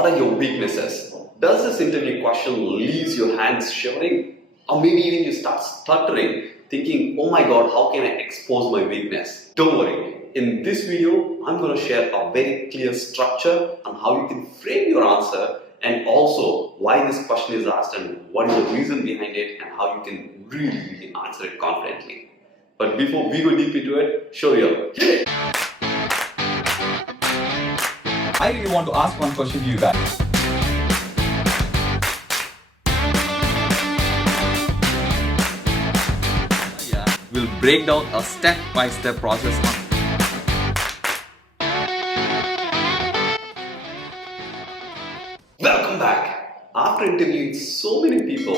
What are your weaknesses? Does this interview question leaves your hands shivering? Or maybe even you start stuttering, thinking, oh my god, how can I expose my weakness? Don't worry. In this video, I'm going to share a very clear structure on how you can frame your answer, and also why this question is asked and what is the reason behind it and how you can really answer it confidently. But before we go deep into it, show your hit it! I really want to ask one question to you guys. We'll break down a step-by-step process on Welcome back! After interviewing so many people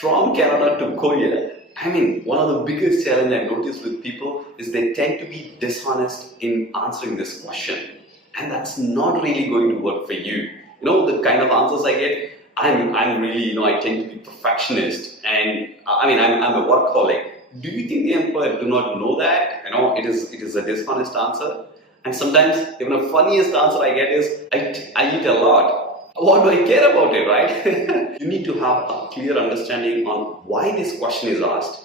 from Canada to Korea, one of the biggest challenges I've noticed with people is they tend to be dishonest in answering this question. And that's not really going to work for you. You know, the kind of answers I get, I'm really, I tend to be perfectionist, and I'm a workaholic. Do you think the employer do not know that? It is a dishonest answer. And sometimes even the funniest answer I get is, I eat a lot. What do I care about it, right? You need to have a clear understanding on why this question is asked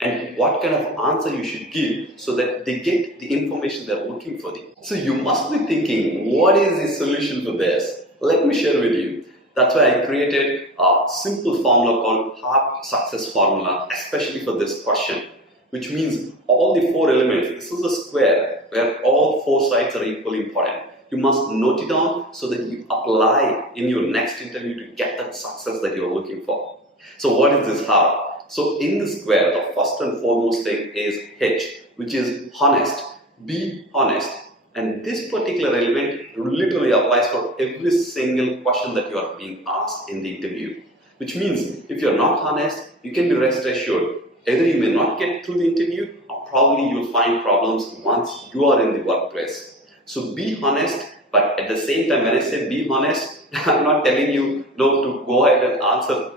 and what kind of answer you should give so that they get the information they're looking for. So you must be thinking, what is the solution for this? Let me share with you. That's why I created a simple formula called HARP success formula, especially for this question, which means all the four elements. This is a square where all four sides are equally important. You must note it down so that you apply in your next interview to get that success that you're looking for. So what is this HARP? So in the square, the first and foremost thing is H, which is honest. Be honest. And this particular element literally applies for every single question that you are being asked in the interview. Which means if you're not honest, you can be rest assured. Either you may not get through the interview, or probably you'll find problems once you are in the workplace. So be honest, but at the same time, when I say be honest, I'm not telling you to go ahead and answer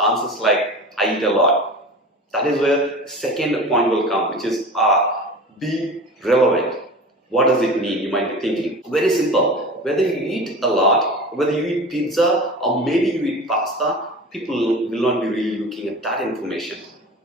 answers like I eat a lot. That is where the second point will come, which is R. Be relevant. What does it mean? You might be thinking. Very simple. Whether you eat a lot, whether you eat pizza, or maybe you eat pasta, people will not be really looking at that information.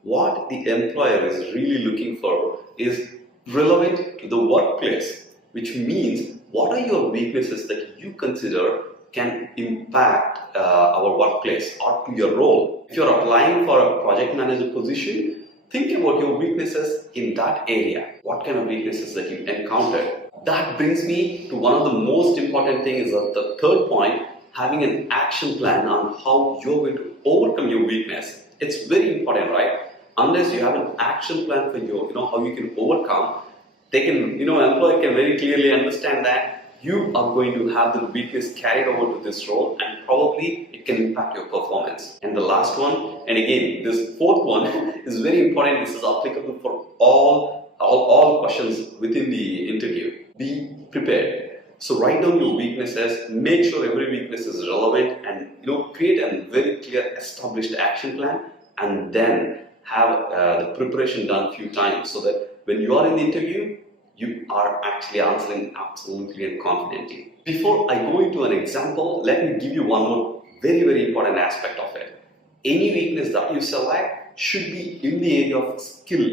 What the employer is really looking for is relevant to the workplace, which means what are your weaknesses that you consider can impact our workplace or to your role. If you're applying for a project manager position, think about your weaknesses in that area. What kind of weaknesses that you encountered. That brings me to one of the most important things, the third point, having an action plan on how you're going to overcome your weakness. It's very important, right? Unless you have an action plan for how you can overcome, employer can very clearly understand that you are going to have the weakness carried over to this role, and probably it can impact your performance. And the last one, and again, this fourth one is very important. This is applicable for all questions within the interview. Be prepared. So write down your weaknesses, make sure every weakness is relevant, and create a very clear established action plan, and then have the preparation done a few times so that when you are in the interview, you are actually answering absolutely and confidently. Before I go into an example, let me give you one more very important aspect of it. Any weakness that you select should be in the area of skill.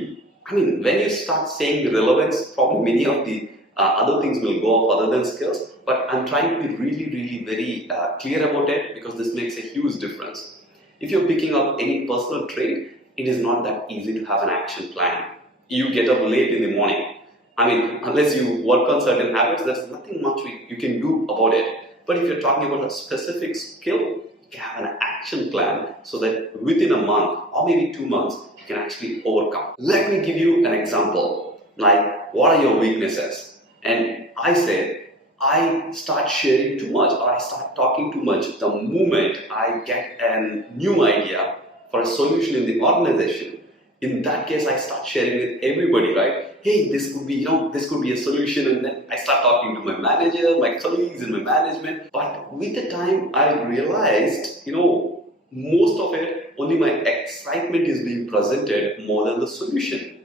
When you start saying relevance, probably many of the other things will go off other than skills, but I'm trying to be really very clear about it because this makes a huge difference. If you're picking up any personal trait, it is not that easy to have an action plan. You get up late in the morning. Unless you work on certain habits, there's nothing much you can do about it. But if you're talking about a specific skill, you can have an action plan so that within a month or maybe 2 months, you can actually overcome. Let me give you an example. Like, what are your weaknesses? And I say, I start sharing too much or I start talking too much the moment I get a new idea for a solution in the organization. In that case, I start sharing with everybody, right? Hey, this could be, this could be a solution, and then I start talking to my manager, my colleagues in my management. But with the time, I realized, most of it, only my excitement is being presented more than the solution.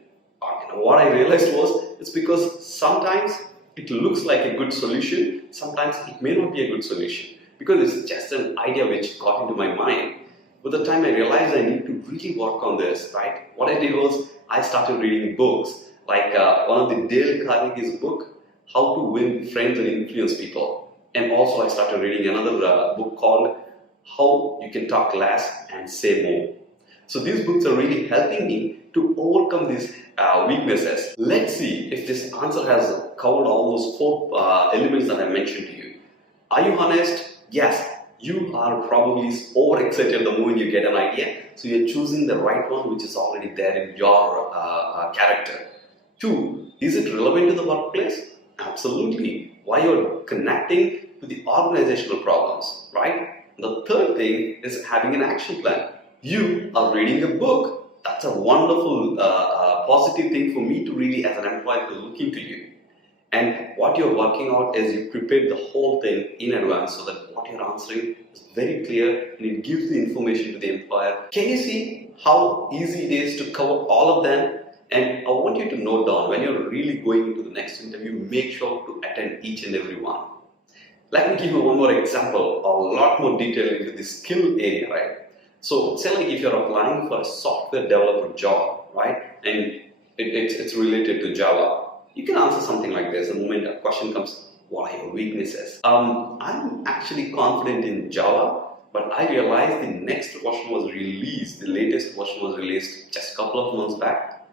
What I realized was, it's because sometimes it looks like a good solution, sometimes it may not be a good solution. because it's just an idea which got into my mind. By the time I realized I need to really work on this, right? What I did was I started reading books like one of the Dale Carnegie's book, How to Win Friends and Influence People. And also I started reading another book called How You Can Talk Less and Say More. So these books are really helping me to overcome these weaknesses. Let's see if this answer has covered all those 4 elements that I mentioned to you. Are you honest? Yes. You are probably overexcited the moment you get an idea, so you're choosing the right one which is already there in your character. 2, is it relevant to the workplace? Absolutely. Why you're connecting to the organizational problems, right? The 3rd thing is having an action plan. You are reading a book. That's a wonderful positive thing for me to really, as an employer, to look into you. And what you're working out is you prepared the whole thing in advance so that what you're answering is very clear and it gives the information to the employer. Can you see how easy it is to cover all of them? And I want you to note down, when you're really going into the next interview, make sure to attend each and every one. Let me give you one more example, a lot more detail into the skill area, right? So say like if you're applying for a software developer job, right? And it's related to Java. You can answer something like this. The moment a question comes, what are your weaknesses? I'm actually confident in Java, but I realized the next version was released, the latest version was released just a couple of months back.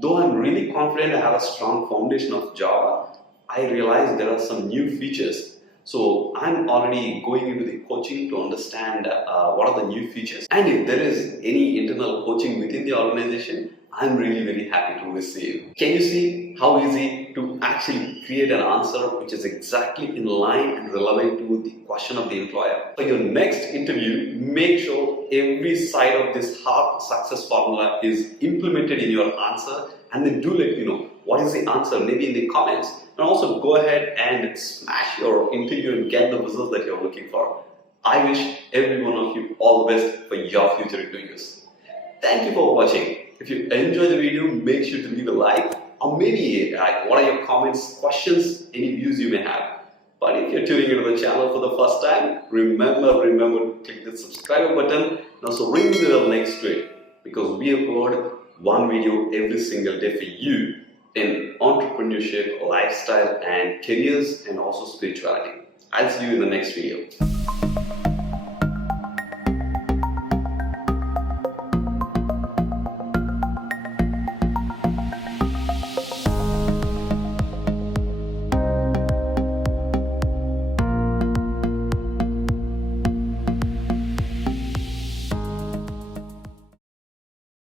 Though I'm really confident I have a strong foundation of Java, I realized there are some new features. So I'm already going into the coaching to understand what are the new features. And if there is any internal coaching within the organization, I'm really very happy to receive. Can you see how easy to actually create an answer which is exactly in line and relevant to the question of the employer? For your next interview, make sure every side of this hard success formula is implemented in your answer, and then do let me know what is the answer, maybe in the comments. And also go ahead and smash your interview and get the results that you're looking for. I wish every one of you all the best for your future interviews. Thank you for watching. If you enjoyed the video, make sure to leave a like, or maybe what are your comments, questions, any views you may have. But if you're tuning into the channel for the first time, remember to click the subscribe button and also ring the bell next to it, because we upload one video every single day for you in entrepreneurship, lifestyle and careers, and also spirituality. I'll see you in the next video.